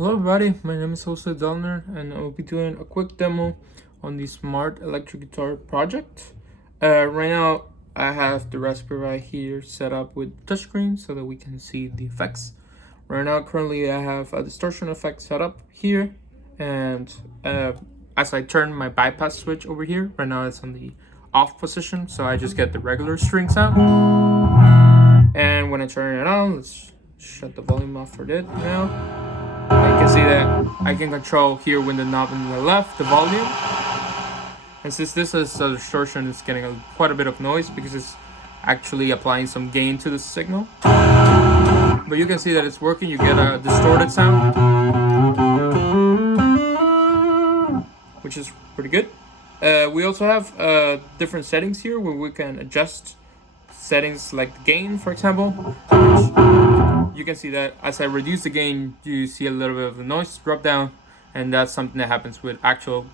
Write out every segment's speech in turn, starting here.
Hello everybody, my name is Jose Delner and I will be doing a quick demo on the Smart Electric Guitar project. Right now I have the Raspberry Pi here set up with touchscreen so that we can see the effects. Right now currently I have a distortion effect set up here, and as I turn my bypass switch over here, right now it's on the off position, so I just get the regular string sound. And when I turn it on, let's shut the volume off for it now. You can see that I can control here with the knob on the left, the volume. And since this is a distortion, it's getting quite a bit of noise because it's actually applying some gain to the signal. But you can see that it's working, you get a distorted sound, which is pretty good. We also have different settings here where we can adjust settings like the gain, for example, which you can see that as I reduce the gain, you see a little bit of the noise drop down, and that's something that happens with actual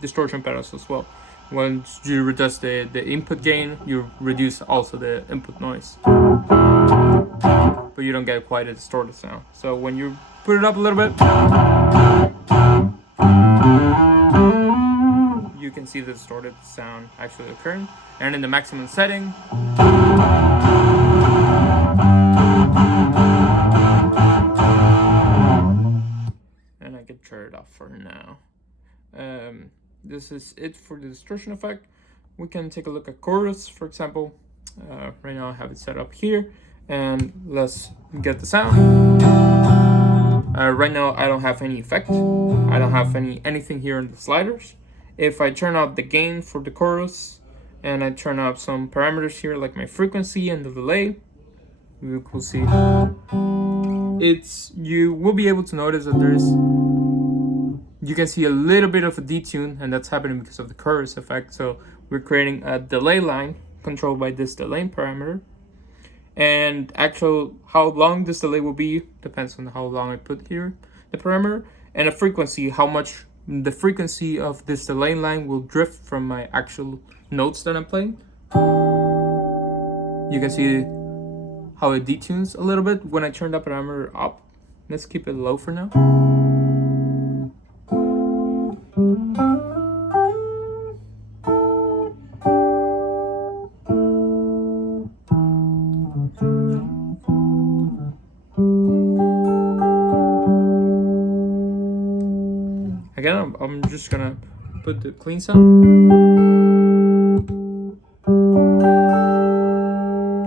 distortion pedals as well. Once you reduce the input gain, you reduce also the input noise, but you don't get quite a distorted sound. So when you put it up a little bit, you can see the distorted sound actually occurring. And in the maximum setting, and I can turn it off for now. This is it for the distortion effect. We can take a look at chorus, for example. Right now I have it set up here, and let's get the sound. Right now I don't have any effect. I don't have anything here in the sliders. If I turn off the gain for the chorus and I turn up some parameters here like my frequency and the delay, you will see you will be able to notice that you can see a little bit of a detune, and that's happening because of the chorus effect. So we're creating a delay line controlled by this delay parameter, and how long this delay will be depends on how long I put here the parameter, and a frequency, how much the frequency of this delay line will drift from my actual notes that I'm playing. You can see how it detunes a little bit when I turn that parameter up. Let's keep it low for now. Again, I'm just gonna put the clean sound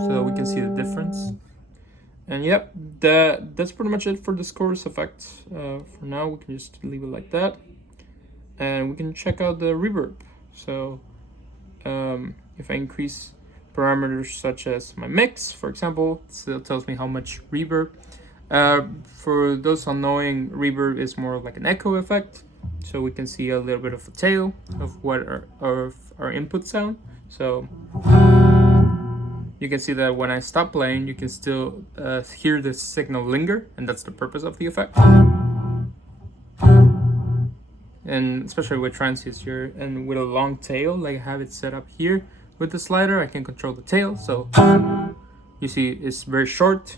so that we can see the difference. And yep, that's pretty much it for this chorus effect. For now, we can just leave it like that, and we can check out the reverb. So if I increase parameters such as my mix, for example, it still tells me how much reverb. For those unknowing, reverb is more like an echo effect. So we can see a little bit of a tail of what our input sound. So you can see that when I stop playing, you can still hear the signal linger, and that's the purpose of the effect. And especially with transients here, and with a long tail, like I have it set up here with the slider, I can control the tail. So you see it's very short,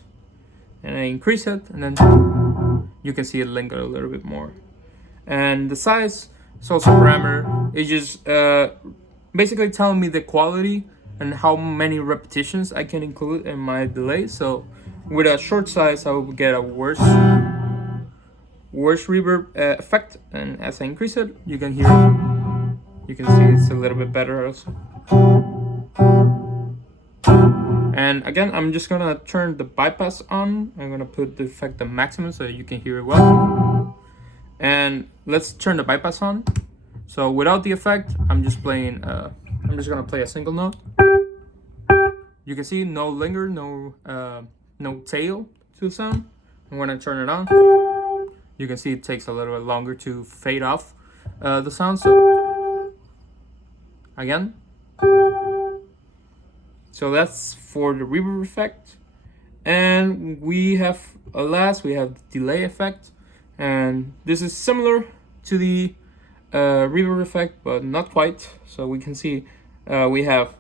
and I increase it, and then you can see it linger a little bit more. And the size is also a parameter. It just basically telling me the quality and how many repetitions I can include in my delay. So with a short size, I will get a worse reverb effect, and as I increase it, you can see it's a little bit better also. And again, I'm just gonna turn the bypass on. I'm gonna put the effect at maximum so you can hear it well. And let's turn the bypass on. So without the effect, I'm just playing. I'm just gonna play a single note. You can see no linger, no tail to the sound. And when I turn it on, you can see it takes a little bit longer to fade off the sound. So again, so that's for the reverb effect. And we have the delay effect. And this is similar to the reverb effect, but not quite. So we can see we have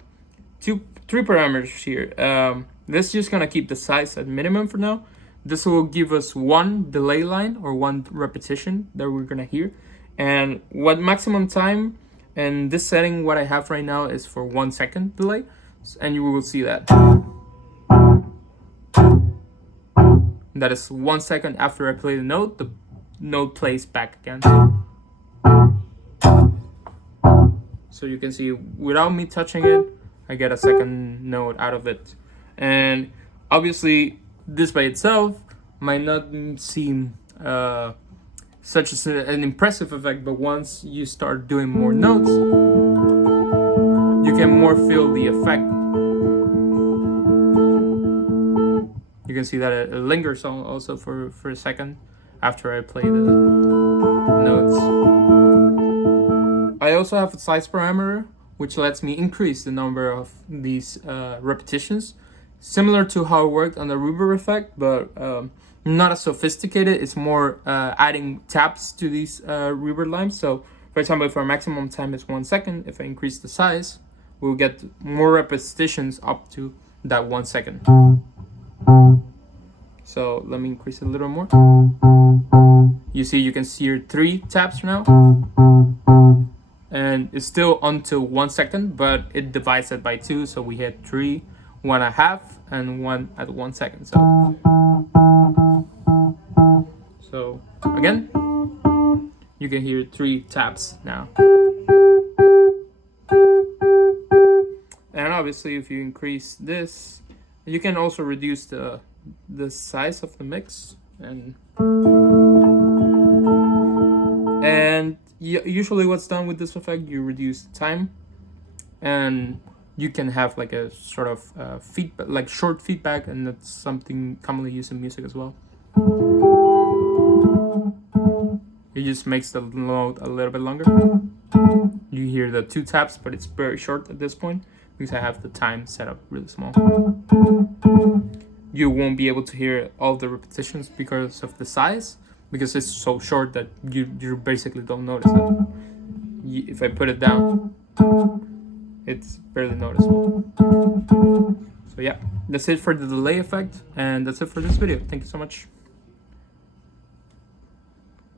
three parameters here. This is just gonna keep the size at minimum for now. this will give us one delay line or one repetition that we're gonna hear. And what maximum time, and this setting what I have right now is for 1 second delay, and you will see that. That is 1 second after I play the note plays back again. So you can see without me touching it, I get a second note out of it. And obviously this by itself might not seem such an impressive effect, but once you start doing more notes, you can more feel the effect. You can see that it lingers on also for a second after I play the notes. I also have a size parameter which lets me increase the number of these repetitions, similar to how it worked on the reverb effect, but not as sophisticated. It's more adding taps to these reverb lines. So for example, if our maximum time is 1 second, if I increase the size, we'll get more repetitions up to that 1 second. So let me increase it a little more. You see, you can hear 3 taps now, and it's still until 1 second, but it divides it by 2, so we hit 3, 1.5, and 1 at 1 second. So again, you can hear 3 taps now. And obviously, if you increase this, you can also reduce the size of the mix, and usually what's done with this effect, you reduce the time, and you can have like a sort of feedback, like short feedback, and that's something commonly used in music as well. It just makes the note a little bit longer. You hear the 2 taps, but it's very short at this point because I have the time set up really small. You won't be able to hear all the repetitions because of the size, because it's so short that you basically don't notice it. If I put it down, it's barely noticeable. So yeah, that's it for the delay effect, and that's it for this video. Thank you so much.